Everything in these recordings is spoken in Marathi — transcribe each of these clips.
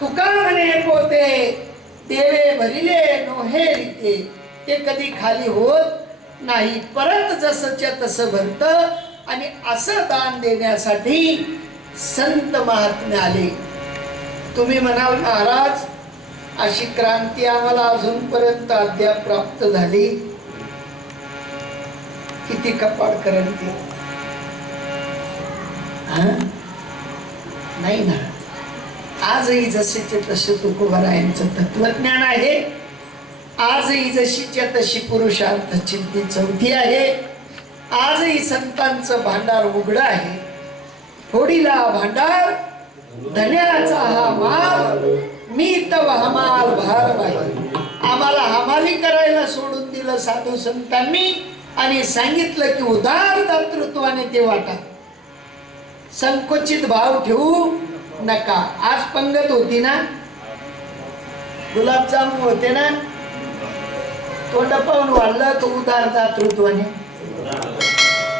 तुका म्हणे पोते देवे भरिले नोहे रीते ते कधी खाली होत नाही. परत जसंच्या तसं भरत आणि असं दान देण्यासाठी संत महात्मे आले. तुम्ही म्हणाल महाराज अशी क्रांती आम्हाला अजूनपर्यंत अद्याप प्राप्त झाली. किती कपाड क्रांती नाही ना. आजही जसेचे तसे तुकोबरायांचं तत्वज्ञान आहे. आजही जशीच्या तशी पुरुषार्थ चिंती चौथी आहे. आजही संतांचं भांडार उघड आहे. फोडीला भांडार धन्याचा हा माल मी तव हमाल भार वाही आम्हाला हमाली करायला सोडून दिलं साधू संतांनी आणि सांगितलं की उदार दातृत्वाने ते वाटा. संकुचित भाव ठेवू नका. आज पंगत होती ना? गुलाबजाम होते ना? तोंड पाहून वाढलं तो उदार दातृत्वाने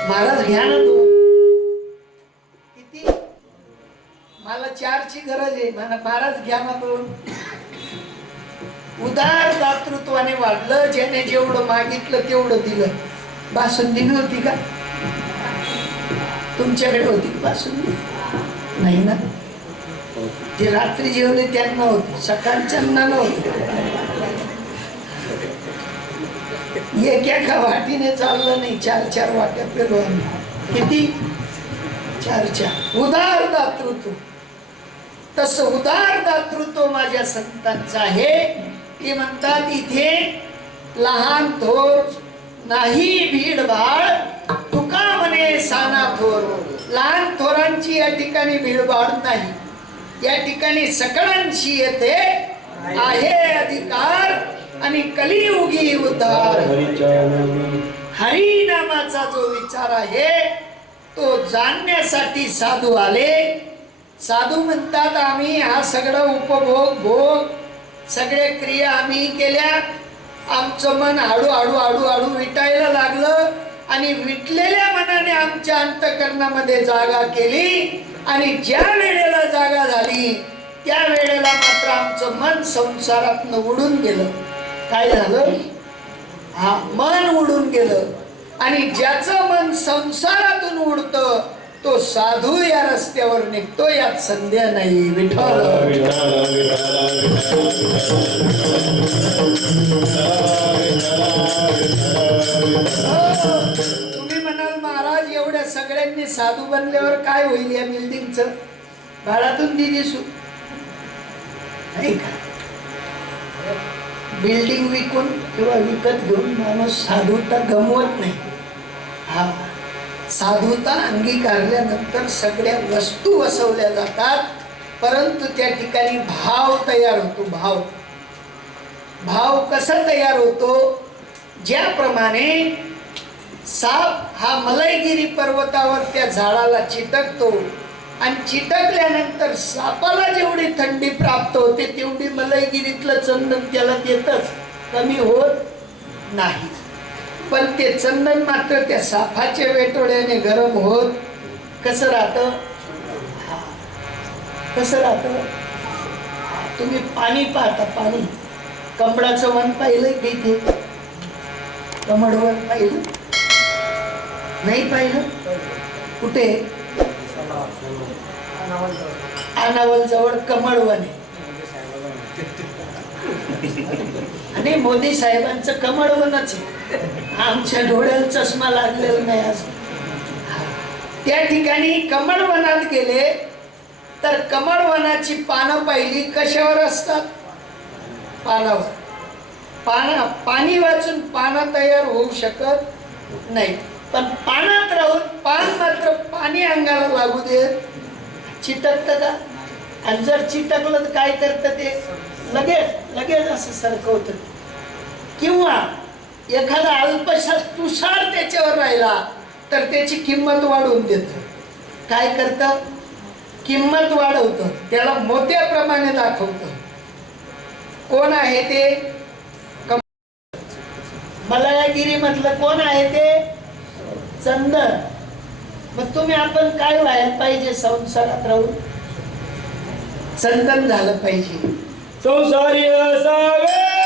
महाराज घ्या ना तू. किती? मला चारची गरज आहे. मला महाराज घ्या ना दोन उदार दातृत्वाने वाढलं. ज्याने जेवढं मागितलं तेवढं दिलं. बासुंदी बी होती का? तुमच्याकडे होती बासुंदी? नाही ना? ते रात्री जेवले त्यांना होते. सकाळच्यांना नव्हतं. एक एका वाटीने चाललं नाही चार चार वाट्या पेलो किती? चार चार. उदार दातृत्व. तस उदार दातृत्व माझ्या संतांचं आहे. ते म्हणतात इथे लहान थोर नाही भीड भाड. तुका म्हणे साना थोर. लहान थोरांची या ठिकाणी भीडभाड नाही. या ठिकाणी सकळांशी येते आहे अधिकार आणि कलियुगी उद्धार. हरी नामाचा जो विचार आहे तो जाणण्यासाठी साधू आले. साधू म्हणतात आम्ही हा सगळा उपभोग भोग सगळे क्रिया आम्ही केल्या. आमचं मन हळूहळू हळूहळू हळू विटायला लागलं. आणि विटलेल्या मनाने आमच्या अंतकरणामध्ये जागा केली. आणि ज्या वेळेला जागा झाली त्या वेळेला मात्र आमचं मन संसारात उडून गेलं. काय झालं? हा मन उडून गेलं. आणि ज्याचं मन संसारातून उडतं तो साधू या रस्त्यावर निघतो यात संध्या नाही विठ्ठल विठ्ठल. एवढ्या सगळ्यांनी साधू बनल्यावर काय होईल या बिल्डिंगचं भाडातून ती दिसू. नाही का? बिल्डिंग विकून किंवा विकत घेऊन माणूस साधूता गमवत नाही. हा. साधूता अंगीकारल्यानंतर सगळ्या वस्तू वसवल्या जातात परंतु त्या ठिकाणी भाव तयार होतो भाव. भाव कसा तयार होतो? ज्याप्रमाणे साप हा मलयगिरी पर्वतावर त्या झाडाला चिटकतो आणि चिटकल्यानंतर सापाला जेवढी थंडी प्राप्त होते तेवढी मलयगिरीतलं चंदन त्याला देतच. कमी होत नाही. पण ते चंदन मात्र त्या सापाच्या वेटोळ्याने गरम होत. कसं राहतं? हा. कसं राहतं? तुम्ही पाणी पाहता पाणी. कमळाचं वन पाहिलं की ते कमळ वन पाहिलं? नाही पाहिलं? कुठे? अनावलजवळ जवळ आणि मोदी साहेबांचं कमळ वनच आहे. आमच्या डोळ्याला चष्मा लागलेला नाही असं त्या ठिकाणी कमळ वनात गेले तर कमळवनाची पानं पाहिली कशावर असतात? पानावर. पाना पाणी वाचून पानं तयार होऊ शकत नाही पण पानात राहून पान मात्र पाणी अंगाला लागू देत चिटकत का? आणि जर चिटकलं तर काय करतं ते? लगेच लगेच असं सरकवत किंवा एखादा अल्पशा तुषार त्याच्यावर राहिला तर त्याची किंमत वाढवून देत. काय करतं? किंमत वाढवतं. त्याला मोत्याप्रमाणे दाखवतं. कोण आहे ते? मला या गिरी म्हटलं कोण आहे ते? चंदन. मग तुम्ही आपण काय व्हायला पाहिजे संसारात राहून? चंदन झालं पाहिजे. संसारी असावे.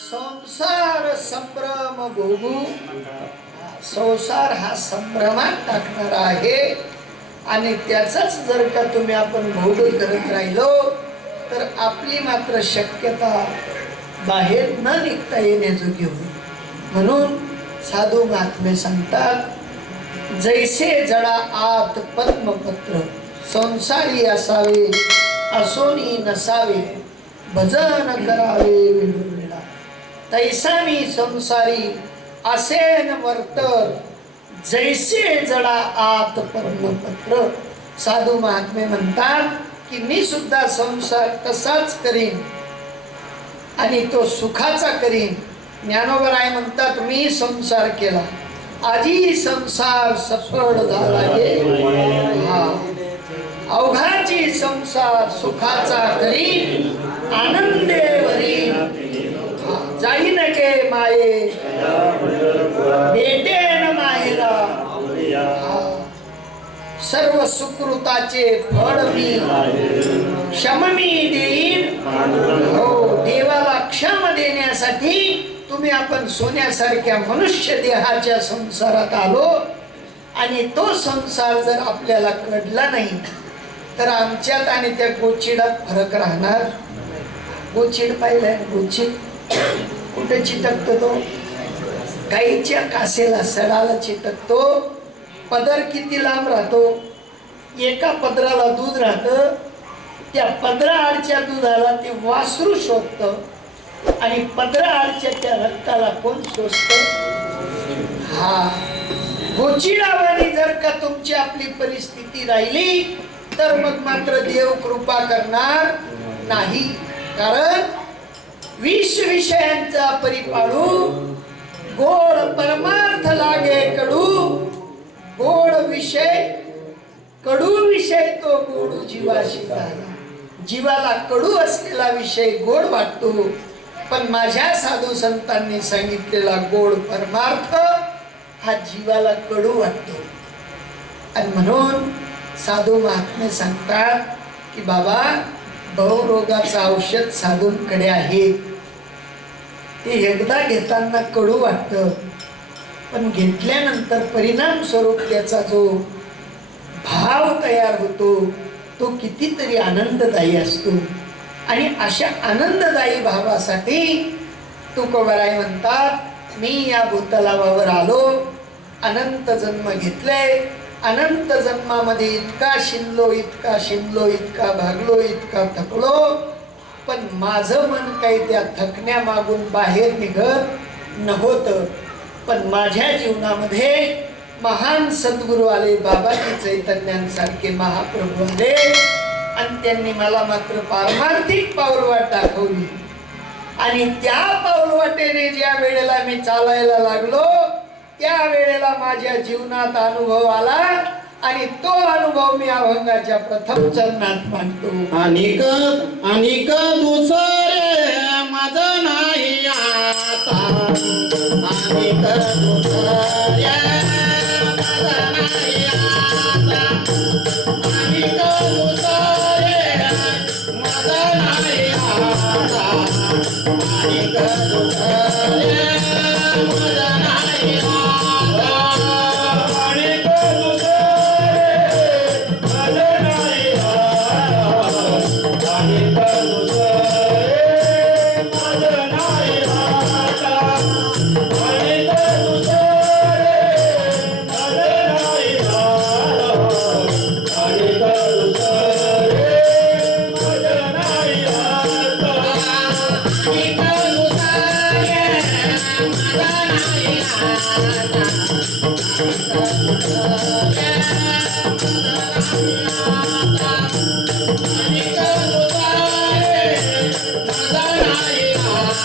संसार संभ्रम भोगू. संसार हा संभ्रमात टाकणार आहे. आणि त्याचाच जर का तुम्ही आपण भोग करत राहिलो तर आपली मात्र शक्यता बाहेर न निघता येण्याजोगी होईल. म्हणून साधू महात्मे सांगतात जैसे जडा आत पद्मपत्र संसारी असावे असोनी नसावे भजन करावे विडुरविडा तैसा मी संसारी असेन वर्तर जैसे जडा आत पद्मपत्र साधू महात्मे म्हणतात की मी सुद्धा संसार तसाच करीन आणि तो सुखाचा करीन. ज्ञानोबराय म्हणतात मी संसार केला. आजी संसार सफळ झाला हा. अवघाची संसार सुखाचा तरी आनंदे वरी. जाई नके माये. भेटे न माहेरा सर्व सुकृताचे फळ मी. क्षम मी देईन. हो देवाला क्षम देण्यासाठी तुम्ही आपण सोन्यासारख्या मनुष्य देहाच्या संसारात आलो आणि तो संसार जर आपल्याला कळला नाही तर आमच्यात आणि त्या गोचिडात फरक राहणार. गोचिड पाहिलाय गोचिड कुठे चिटकतो तो? गाईच्या कासेला सडाला चिटकतो. पदर किती लांब राहतो? एका पदराला दूध राहतं. त्या पदरा आडच्या दुधाला ते वासरू शोधतं. आणि पदरा आडच्या त्या रक्ताला कोण शोधत? हा. गोचिडावाणी जर का तुमची आपली परिस्थिती राहिली तर मग मात्र देव कृपा करणार नाही. कारण विष विषयांचा परिपाळू गोड परमार्थ लागे कडू. गोड विषय कडू विषय तो गोडू जीवाशी झाला जीवाला कडू असलेला विषय गोड वाटतो. पण माझ्या साधू संतांनी सांगितलेला गोड परमार्थ हा जीवाला कडू वाटतो. आणि म्हणून साधू महात्मे सांगतात की बाबा बहुरोगाचं औषध साधूंकडे आहे. ते एकदा घेताना कडू वाटतं पण घेतल्यानंतर परिणाम स्वरूप त्याचा जो भाव तयार होतो तो कितीतरी आनंददायी असतो. आणि अशा आनंददायी भावासाठी तुकोबराय म्हणतात मी या भूतलावावर आलो अनंत जन्म घेतले अनंत जन्मामध्ये इतका शिनलो इतका शिनलो इतका भागलो इतका थकलो. पण माझं मन काही त्या थकण्यामागून बाहेर निघत नव्हतं. पण माझ्या जीवनामध्ये महान सद्गुरू आले बाबाजी चैतन्यांसारखे महाप्रभू आले. आणि त्यांनी मला मात्र पारमार्थिक पाऊलवाट दाखवली. आणि त्या पाऊलवाटेने ज्या वेळेला मी चालायला लागलो त्या वेळेला माझ्या जीवनात अनुभव आला आणि तो अनुभव मी अभंगाच्या प्रथम चरणात मांडतो. अनिक अनिक दुसरे माझ नाही आता. अनिक दुसरे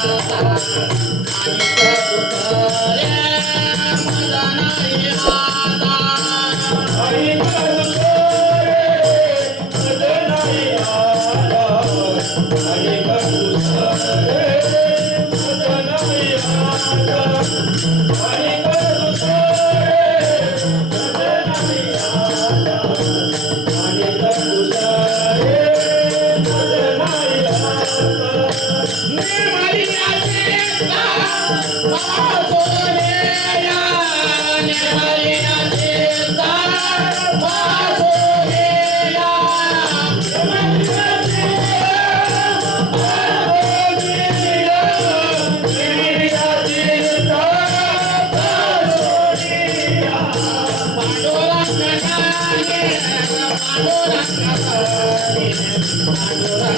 I'm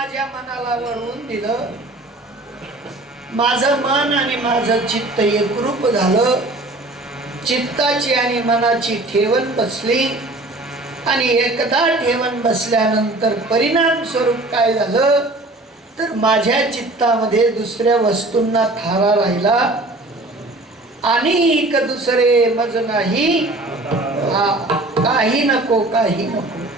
माझ्या मनाला वळवून दिलं. माझं मन आणि माझं चित्त एकरूप झालं. चित्ताची आणि मनाची ठेवण बसली. आणि एकदा ठेवण बसल्यानंतर परिणाम स्वरूप काय झालं? तर माझ्या चित्तामध्ये दुसऱ्या वस्तूंना थारा राहिला. आणि एक दुसरे मज नाही. काही नको काही नको.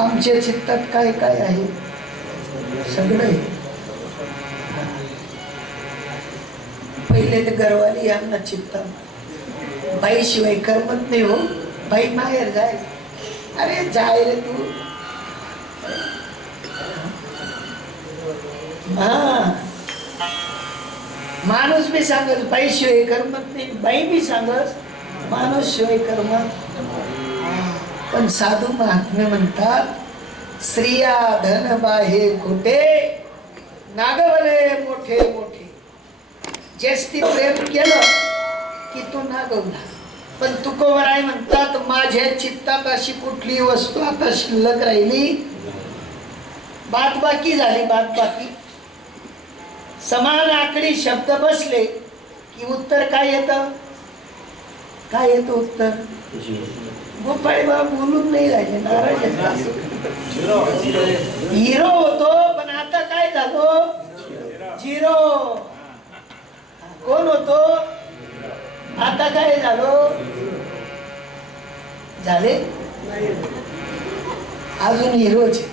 आमच्या चित्तात काय काय आहे? सगळं आहे. पहिले ते गरवाली यांना चित्तात. बाईशिवाय करमत नाही हो. बाई माहेर जाय. अरे जाय रे तू. माणूस बी सांगत बाईशिवाय करमत नाही. बाई बी सांगत माणूस शिवाय करमत पण साधू महात्मे म्हणतात स्त्रिया धन बाहे खोटे नागवले मोठे मोठे. जेस्ती प्रेम केलं की तो नागवला. पण तुकोबराय म्हणतात माझ्या चित्तात अशी कुठली वस्तू आता शिल्लक राहिली? बात बाकी झाली बात बाकी समान आकडी शब्द बसले की उत्तर काय येतं? काय येतं उत्तर? गोपाळी बाबा बोलून नाही राहिले नाराज हिरो होतो पण आता काय झालो? झिरो. कोण होतो? आता काय झालो? झाले? अजून हिरोचे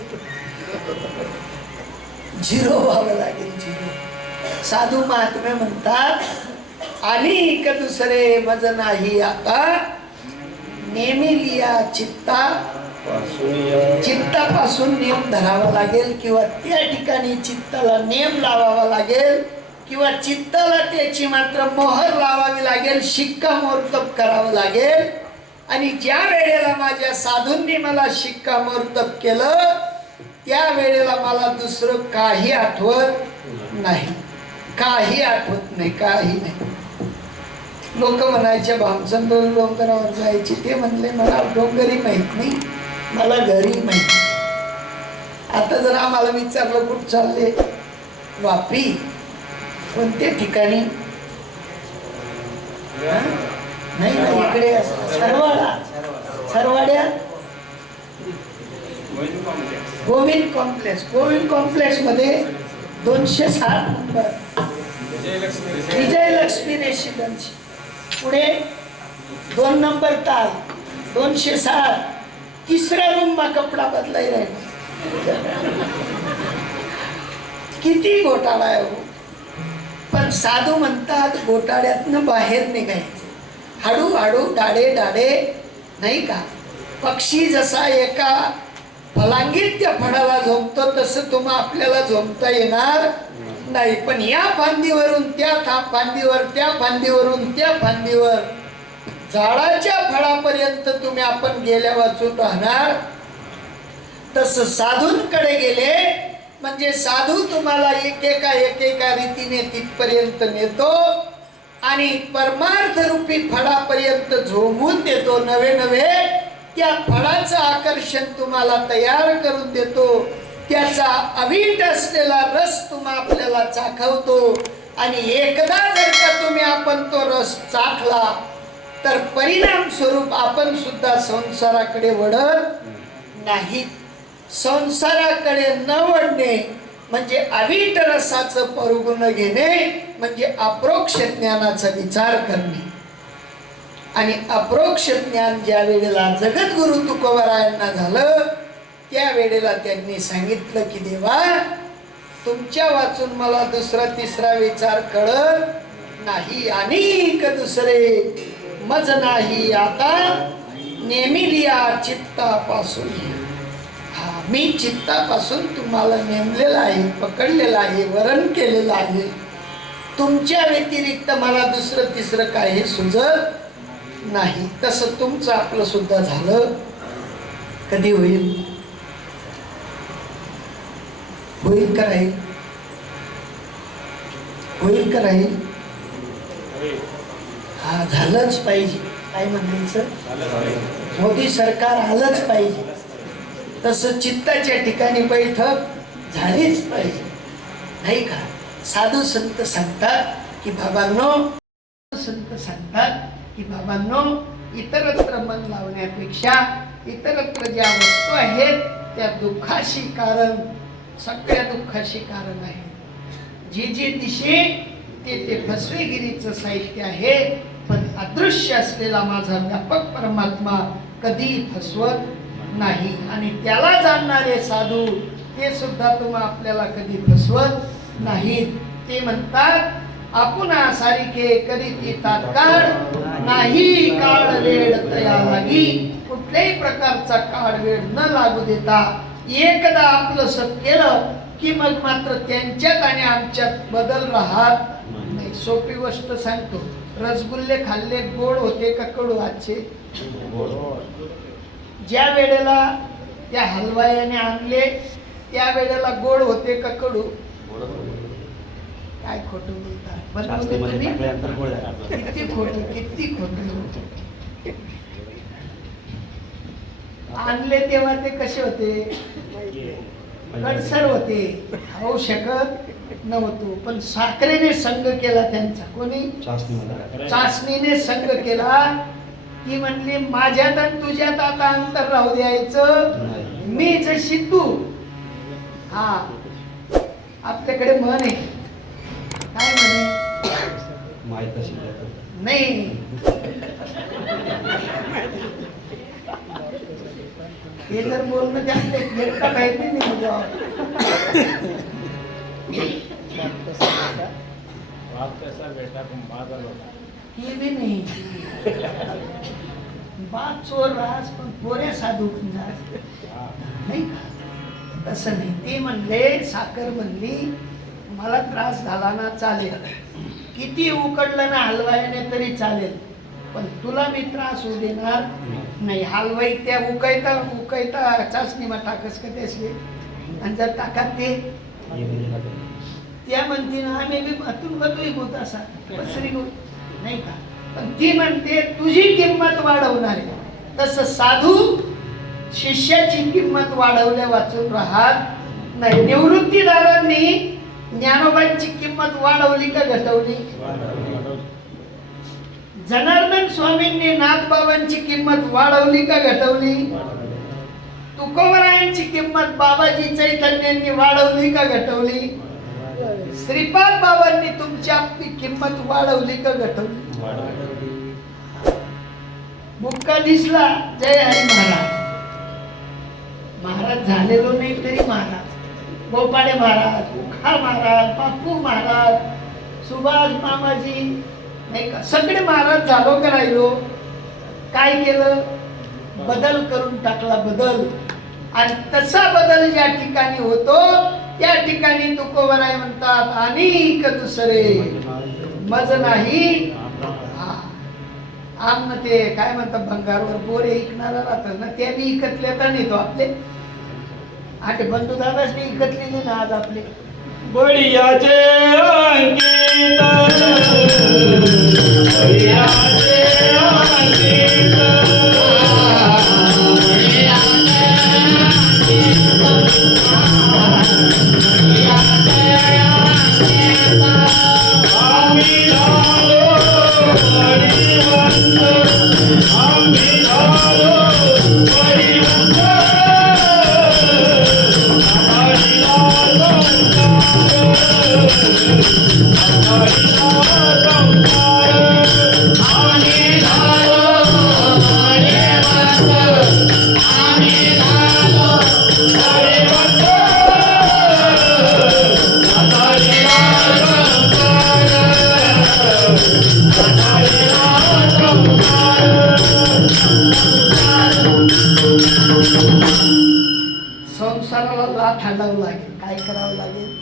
झिरो व्हावं लागेल झिरो. साधू महात्मे म्हणतात आणि एक दुसरे मज नाही आता. नेहमी लिया चित्ता. चित्तापासून नियम धरावा लागेल किंवा त्या ठिकाणी चित्ताला नियम लावावा लागेल किंवा चित्ताला त्याची मात्र मोहर लावावी लागेल शिक्कामोर्तब करावं लागेल. आणि ज्या वेळेला माझ्या साधूंनी मला शिक्कामोर्तब केलं त्या वेळेला मला दुसरं काही आठवत नाही. काही आठवत नाही काही नाही. लोक म्हणायचे भामचंद डोंगरावर जायचे. ते म्हणले मला डोंगरी माहीत नाही मला घरी माहीत आता जर आम्हाला विचारलं कुठं चालले? वापी. कोणत्या ठिकाणी? नाही ना इकडे सरवाडा सरवाड्या? गोविंद कॉम्प्लेक्स. गोविंद कॉम्प्लेक्समध्ये दोनशे सात नंबर. विजयलक्ष्मी रेसिडेन्सी. पुढे दोन नंबर ताल दोनशे सात तिसऱ्या रूममा कपडा बदलाय राहिला. किती घोटाळा आहे हो. पण साधू म्हणतात घोटाळ्यातनं बाहेर निघायचं. हळूहळू डाडे डाडे नाही का? पक्षी जसा एका फलांगीत त्या फळाला झोपतो तसं तुम्हा आपल्याला झोपता येणार नाही पण या फांदीवरून त्या था फांदीवर त्या फांदीवरून त्या फांदीवर झाडाच्या फळापर्यंत तुम्ही आपण गेल्या वाचून राहणार. तस साधूंकडे गेले म्हणजे साधू तुम्हाला एकेका एकेका रीतीने तिथपर्यंत नेतो आणि परमार्थ रूपी फळापर्यंत झोमून देतो. नवे नवे त्या फळाचं आकर्षण तुम्हाला तयार करून देतो. त्याचा अवीट असलेला रस तुम्हा आपल्याला चाखवतो. आणि एकदा जर का तुम्ही आपण तो रस चाखला तर परिणाम स्वरूप आपण सुद्धा संसाराकडे वळत नाहीत संसाराकडे न वळणे म्हणजे अवीट रसाचं परगुण घेणे म्हणजे अप्रोक्ष ज्ञानाचा विचार करणे. आणि अप्रोक्ष ज्ञान ज्या वेळेला जगद्गुरु तुकोबरायांना झालं त्या वेळेला त्यांनी सांगितलं की देवा तुमच्या वाचून मला दुसरा तिसरा विचार कळत नाही. अनेक दुसरे मज नाही. आता नेमिलिया चित्तापासून. हा मी चित्तापासून तुम्हाला नेमलेला आहे पकडलेला आहे वरण केलेलं आहे. तुमच्या व्यतिरिक्त मला दुसरं तिसरं काही सुचत नाही. तसं तुमचं आपलं सुद्धा झालं. कधी होईल? होईल का राहील होईल का हा झालंच पाहिजे. काय म्हणायचं मोदी सरकार आलंच पाहिजे. तसं चित्ताच्या ठिकाणी बैठक झालीच पाहिजे. नाही का? साधू संत सांगतात की बाबांनो संत सांगतात की बाबांनो इतरत्र मन लावण्यापेक्षा इतरत्र ज्या वस्तू आहेत त्या दुःखाशी कारण सगळ्या दुःखाशी कारण आहे. जी जी दिशे ते ते फसवेगिरीचं साहित्य आहे पण अदृश्य असलेला माझा व्यापक परमात्मा कधी फसवत नाही. आणि त्याला जाणणारे साधू ते सुद्धा तुम्हा आपल्याला कधी फसवत नाहीत. ते म्हणतात आपण सारिके करीती तात्काळ नाही काळ वेळ तया लागी. कुठल्याही प्रकारचा काळ वेळ न लागू देता एकदा आपलं सत केलं की मग मात्र त्यांच्यात आणि आमच्यात बदल राहत नाही. सोपी गोष्ट सांगतो. रसगुल्ले खाल्ले गोड होते का कडू आजचे? ज्या वेळेला त्या हलवायाने आणले त्या वेळेला गोड होते का कडू? काय खोटं तुम्ही? किती खोटं किती खोटं आणले तेव्हा ते कसे होते? कडसर होते. खाऊ शकत नव्हतो. पण साखरेने संग केला त्यांचा. कोणी? चाचणीने संग केला. ती म्हणली माझ्यात आणि तुझ्यात आता अंतर राहू द्यायचं. मी जशी तू. हा. आपल्याकडे म्हण आहे. म्हणे नाही. हे जर बोलणं ते आपल्या एकटा माहिती नाही. बाप कैसा बेटा तुम बादल होता. ही बी नाही. बाप चोर रास पण पोऱ्या साधू पण. नाही का? तसं नाही. ते म्हणले साखर म्हणली मला त्रास झाला ना चालेल. किती उकडलं ना हलवायने तरी चालेल. पण तुला मी त्रास होऊ देणार नाही. हलवाई त्या उकळता उकळता चाचणी मग टाकस का त्यासले आणि जर टाकात ते? त्या म्हणते ना आम्ही बी हातून बदलू होत असा. श्री गोत नाही का? पण ती म्हणते तुझी किंमत वाढवणार आहे. तसं साधू शिष्याची किंमत वाढवल्या वाचून राहत नाही. निवृत्तीदारांनी ज्ञानोबांची किंमत वाढवली का घटवली? जनार्दन स्वामींनी नाथबाबांची किंमत वाढवली का घटवली? तुकोबरायांची किंमत बाबाजी चैतन्यांनी वाढवली का घटवली? श्रीपाद बाबांनी तुमची आपली किंमत वाढवली का घटवली? बुक्का दिसला जय हरी महाराज. महाराज झालेलो नाही तरी महाराज. गोपाळे महाराज उखा महाराज बापू महाराज सुभाष मामाजी नाही का? सगळे महाराज झालो का राहिलो? काय केलं? बदल करून टाकला बदल. आणि तसा बदल ज्या ठिकाणी होतो त्या ठिकाणी तुकोबराय म्हणतात अनेक दुसरे. मज नाही. हा. आम ते काय म्हणतात भंगारवर बोरे ऐकणारा राहतात ना त्याने बी इकतले तर नाही तो आपले आणि बंधू दादाच नाही इकतलेले ना आज आपले. बळीयाचे अंकित. बळीयाचे अंकित. संसाराला लाथ हाडावं लागेल. काय करावं लागेल?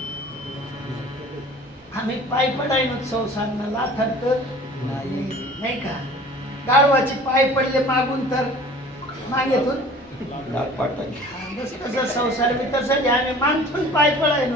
आम्ही पाय पडायनो संसारनं लाथ हाडत नाही का? गाढवाचे पाय पडले मागून तर मागेतून. कसं संसार मी तसं जे आम्ही मानतून पाय पडायनो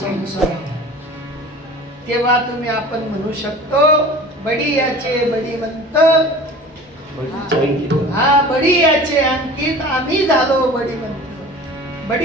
संसाराला तेव्हा तुम्ही आपण म्हणू शकतो बडी याचे बडीवंत हा बडी याचे अंकित आम्ही झालो बडीवंत बडी